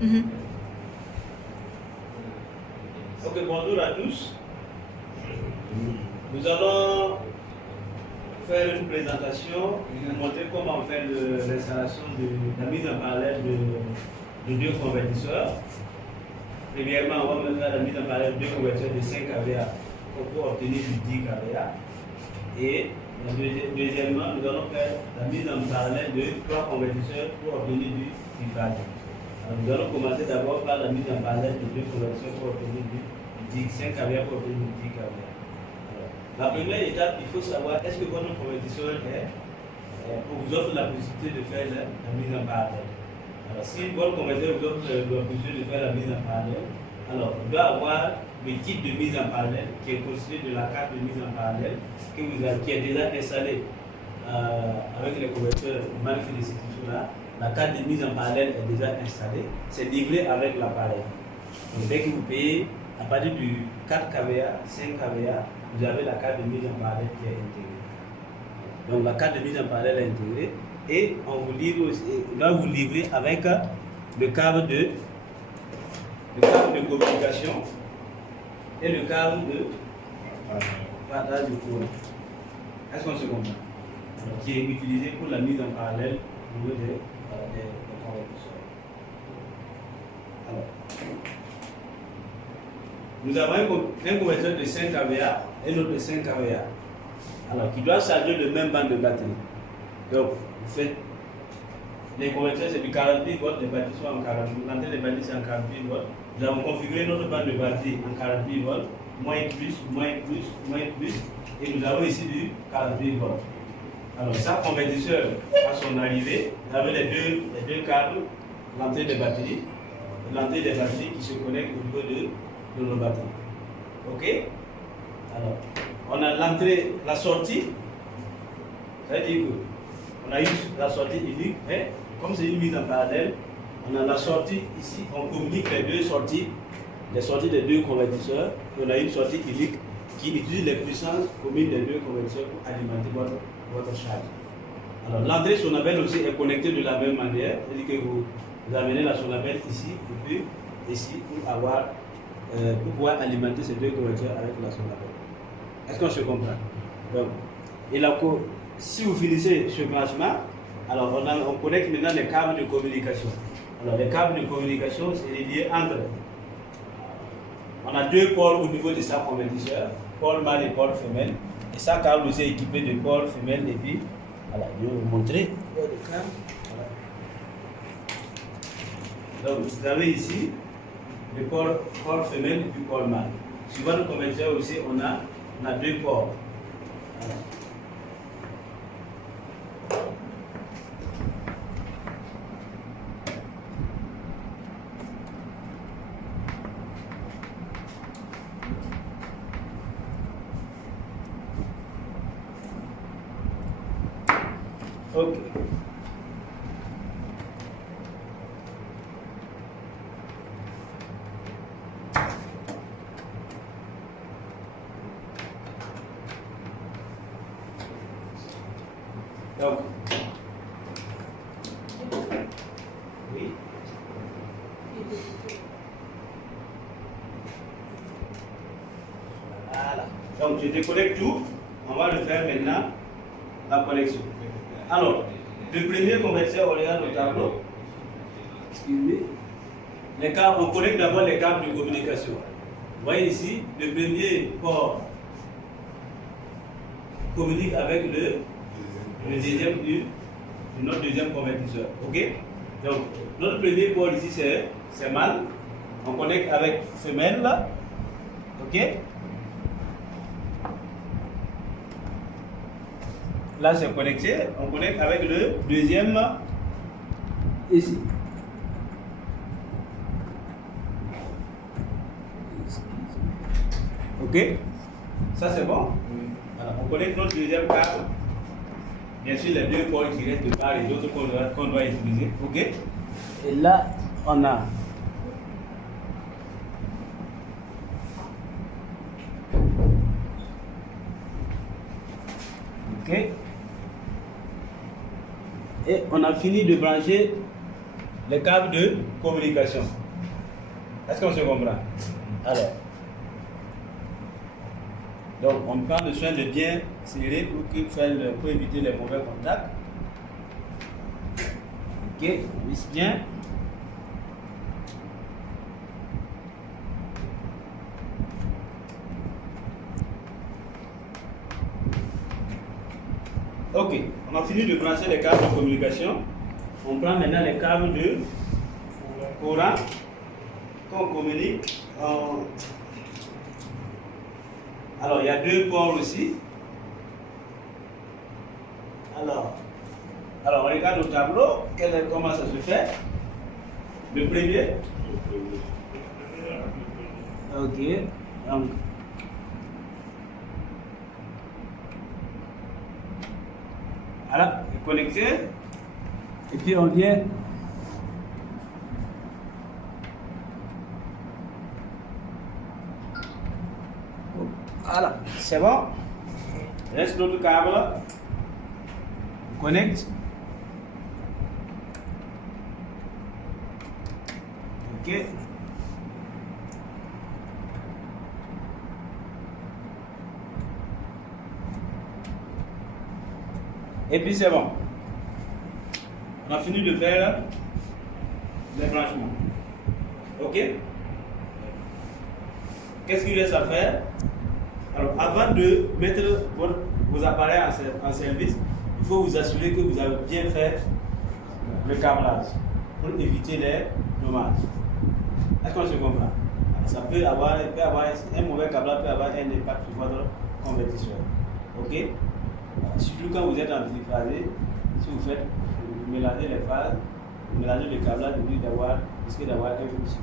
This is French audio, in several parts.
Mhm. Ok, bonjour à tous. Nous allons faire une présentation, vous montrer comment faire l'installation de la mise en parallèle de deux convertisseurs. Premièrement, on va faire la mise en parallèle de deux convertisseurs de 5 kVA pour obtenir du 10 kVA. Et deuxièmement, nous allons faire la mise en parallèle de 3 convertisseurs pour obtenir du triphasé. Nous allons commencer d'abord par la mise en parallèle de deux convertisseurs pour obtenir du 5 kVA pour obtenir du 10 kVA. La première étape, il faut savoir est-ce que votre convertisseur vous offre la possibilité de faire la mise en parallèle. Alors, si votre convertisseur vous offre la possibilité de faire la mise en parallèle, alors il doit avoir le kit de mise en parallèle qui est constitué de la carte de mise en parallèle qui est déjà installée avec les convertisseurs mal fait de cette là. La carte de mise en parallèle est déjà installée, c'est livré avec l'appareil. Donc, dès que vous payez à partir du 4 kVA, 5 kVA, vous avez la carte de mise en parallèle qui est intégrée. Donc la carte de mise en parallèle est intégrée et on vous livre aussi, on va vous livrer avec le câble de communication et le câble de partage de courant. Est-ce qu'on se comprend? Qui est utilisé pour la mise en parallèle au niveau des convertisseurs. Alors, nous avons un convertisseur de 5 kVA et l'autre de 5 kVA. Alors, qui doit charger le même banc de batterie. Donc, vous faites les convertisseurs, c'est du 48 volts, les batteries sont en 48 volts. L'entrée des batteries, c'est en 48 volts. Nous avons configuré notre banc de batterie en 48 volts, moins plus, moins plus, moins plus. Et nous avons ici du 48 volts. Alors, chaque convertisseur, à son arrivée, vous avez les deux câbles, l'entrée des batteries qui se connectent au niveau de nos batteries. Ok? Alors, on a l'entrée, la sortie, ça veut dire qu'on a eu la sortie unique, mais comme c'est une mise en parallèle, on a la sortie ici, on communique les sorties des deux convertisseurs, et on a une sortie unique qui utilise les puissances communes des deux convertisseurs pour alimenter votre charge. Alors, l'entrée sonabelle aussi est connectée de la même manière, c'est-à-dire que vous amenez la sonabelle ici, et puis ici, pour pouvoir alimenter ces deux convertisseurs avec la sonabelle. Est-ce qu'on se comprend? Donc, et là, si vous finissez ce branchement, alors on connecte maintenant les câbles de communication. Alors les câbles de communication, c'est lié entre. On a deux pôles au niveau de chaque convertisseur, pôle mâle et pôle femelle. Et chaque câble aussi est équipé de pôle femelle. Et puis, voilà, je vais vous montrer le câble. Voilà. Donc vous avez ici le pôle femelle et puis pôle mâle. Suivant le convertisseur aussi, on a deux ports. Voilà. Ok. Donc, oui. Voilà. Donc, je déconnecte tout. On va le faire maintenant, la connexion. Alors, le premier convertisseur, on regarde le tableau. Excusez-moi. Les câbles, on connecte d'abord les câbles de communication. Vous voyez ici, le premier port communique avec le deuxième de notre deuxième convertisseur. Ok? Donc, notre premier port ici, c'est mâle. On connecte avec femelle là. Ok? Là, c'est connecté. On connecte avec le deuxième ici. Ok? Ça, c'est bon? Voilà. On connecte notre deuxième câble. Bien sûr, les deux pôles qui restent de part et d'autre qu'on doit utiliser. Ok? Et là, on a ok? Et on a fini de brancher les câbles de communication. Est-ce qu'on se comprend? Alors, donc on prend le soin de bien serrer pour éviter les mauvais contacts. Ok, on visse bien. Ok, on a fini de brancher les câbles de communication. On prend maintenant les câbles de courant qu'on communique. Alors, il y a deux ports aussi. Alors on regarde au tableau comment ça se fait. Le premier. Ok, donc. Voilà, est connecté. Et puis on vient. Voilà, c'est bon. Reste l'autre câble. On connecte. Ok. Et puis c'est bon. On a fini de faire les branchements. Ok? Qu'est-ce qu'il reste à faire? Alors, avant de mettre vos appareils en service, il faut vous assurer que vous avez bien fait le câblage pour éviter les dommages. Est-ce qu'on se comprend? Ça peut avoir un mauvais câblage peut avoir un impact sur votre convertisseur. Ok? Surtout quand vous êtes en triphasé, si vous mélangez les phases, vous mélangez le câblage, vous risquez d'avoir un souci.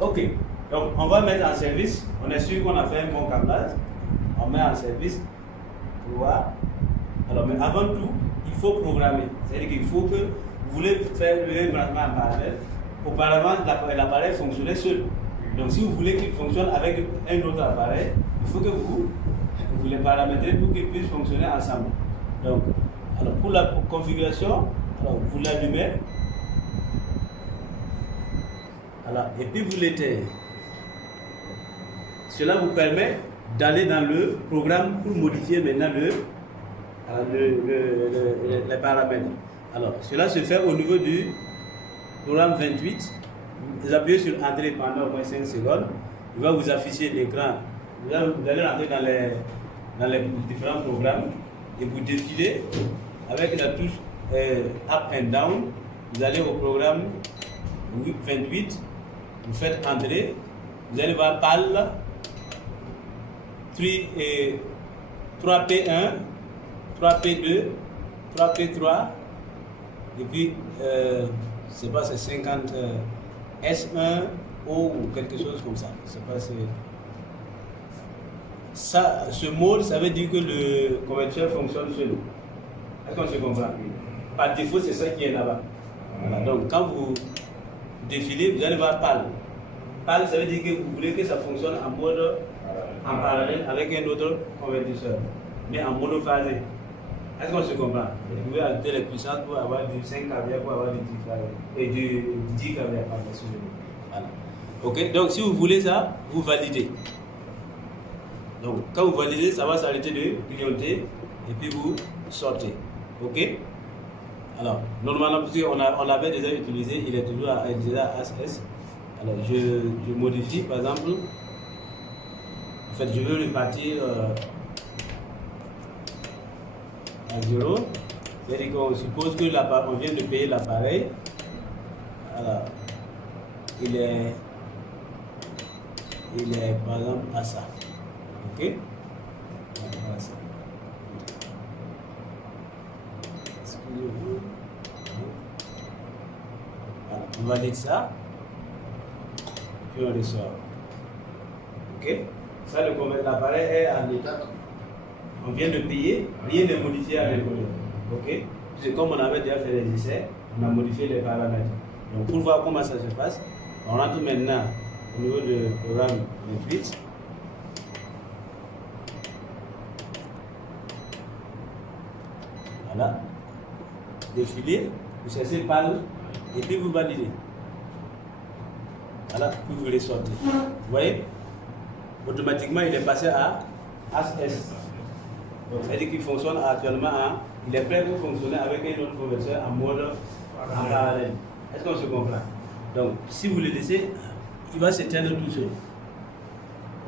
Ok, donc on va mettre en service. On est sûr qu'on a fait un bon câblage. On met en service pour voir. Alors, mais avant tout, il faut programmer. C'est-à-dire qu'il faut que vous voulez faire le branchement en parallèle. Auparavant, l'appareil fonctionnait seul. Donc, si vous voulez qu'il fonctionne avec un autre appareil, il faut que vous les paramétrez pour qu'ils puissent fonctionner ensemble. Donc, alors pour la configuration, alors vous l'allumez. Alors, et puis vous l'éteignez. Cela vous permet d'aller dans le programme pour modifier maintenant les paramètres. Alors, cela se fait au niveau du programme 28. Vous appuyez sur Entrée pendant au moins 5 secondes. Il va vous afficher l'écran. Vous allez rentrer dans les différents programmes et vous défilez avec la touche Up and Down. Vous allez au programme 28. Vous faites Entrer. Vous allez voir PAL 3P1, 3P2, 3P3, et puis, je ne sais pas, c'est 50 S1, O ou quelque chose comme ça. Je sais pas, ce mode, ça veut dire que le convertisseur fonctionne seul. Est-ce qu'on se comprend? Par défaut, c'est ça qui est là-bas. Voilà. Donc, quand vous défilez, vous allez voir PAL. PAL, ça veut dire que vous voulez que ça fonctionne en parallèle avec un autre convertisseur, mais en monophasé. Est-ce qu'on se comprend? Vous pouvez ajouter les puissances pour avoir du 5 kVA, pour avoir du 10 kVA, et du 10 kVA par-dessus. Voilà. Ok, donc si vous voulez ça, vous validez. Donc quand vous validez, ça va s'arrêter de clignoter et puis vous sortez. Ok? Alors, normalement, parce qu'on l'avait déjà utilisé, il est toujours déjà AS. Alors, je modifie, par exemple, en fait, je veux repartir à 0. C'est-à-dire qu'on suppose que on vient de payer l'appareil. Alors, il est par exemple à ça. Ok? Voilà ça. Excusez-moi. Voilà, on valide ça. Et puis on ressort. Ok? Ça, l'appareil est en état. On vient de payer, rien n'est modifié à l'intérieur. Ok? C'est comme on avait déjà fait les essais, on a modifié les paramètres. Donc pour voir comment ça se passe, on rentre maintenant au niveau du programme 28. Voilà. Défiler. vous cherchez PAL et puis vous validez. Voilà, puis vous les sortez. Vous voyez? Automatiquement, il est passé à AS. C'est-à-dire qu'il fonctionne actuellement, il est prêt pour fonctionner avec un autre converteur en mode en parallèle. Est-ce qu'on se comprend? Donc, si vous le laissez, il va s'éteindre tout seul.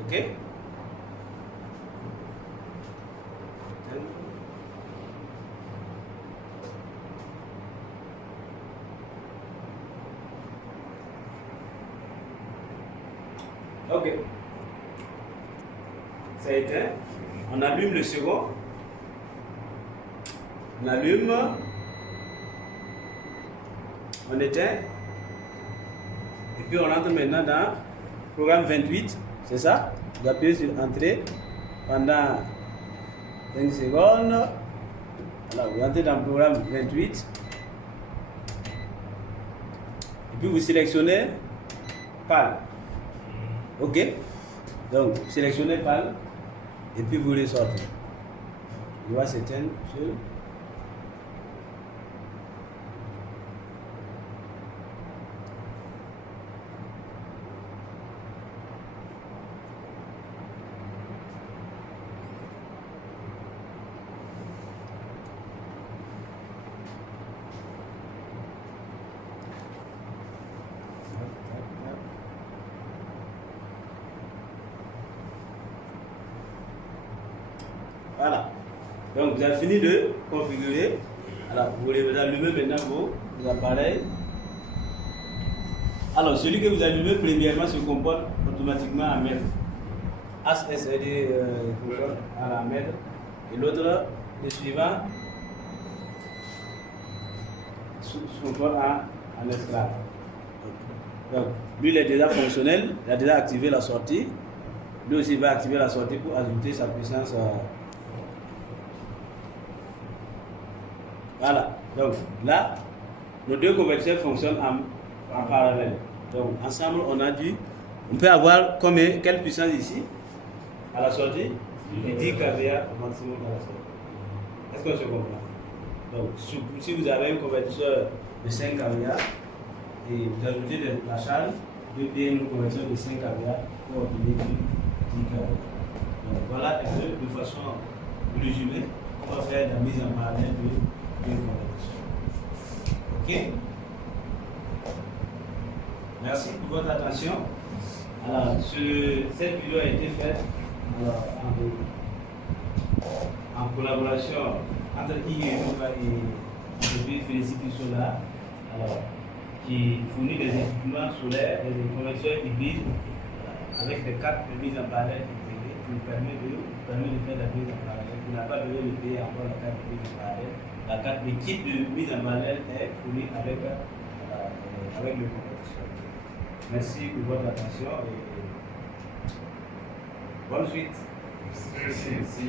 Ok? Ok. Ça a été. On allume le second. On allume. On éteint. Et puis on entre maintenant dans le programme 28. C'est ça? Vous appuyez sur Entrée pendant 5 secondes. Voilà, vous entrez dans le programme 28. Et puis vous sélectionnez PAL. Ok? Donc, sélectionnez PAL. Et puis vous les sortez. Il va s'éteindre sur. Voilà. Donc vous avez fini de configurer. Alors vous allumez maintenant vos appareils. Alors celui que vous allumez premièrement se comporte automatiquement à mettre. ASSD à la mettre. Et l'autre, le suivant, se comporte en esclave. Donc lui il est déjà fonctionnel, il a déjà activé la sortie. Lui aussi va activer la sortie pour ajouter sa puissance. Voilà, donc là, nos deux convertisseurs fonctionnent en parallèle. Donc ensemble, on peut avoir quelle puissance ici à la sortie et 10 kVA au maximum à la sortie. Est-ce qu'on se comprend? Donc si vous avez un convertisseur de 5 kVA et vous ajoutez de la charge, vous pouvez payer un convertisseur de 5 kVA pour obtenir 10 kVA. Donc voilà un peu de façon résumée, on va faire la mise en parallèle d'une conversion. Ok? Merci pour votre attention. Alors, cette vidéo a été faite en collaboration entre IEUVA et l'entreprise Félicity Solar, qui fournit des équipements solaires et des convertisseurs hybrides avec des cartes de mise en parallèle intégrées qui nous permet de faire la mise en parallèle. Vous n'avez pas besoin de payer encore la carte de mise en parallèle. La carte, le kit de mise en parallèle est fourni avec le convertisseur. Merci pour votre attention et bonne suite. Merci.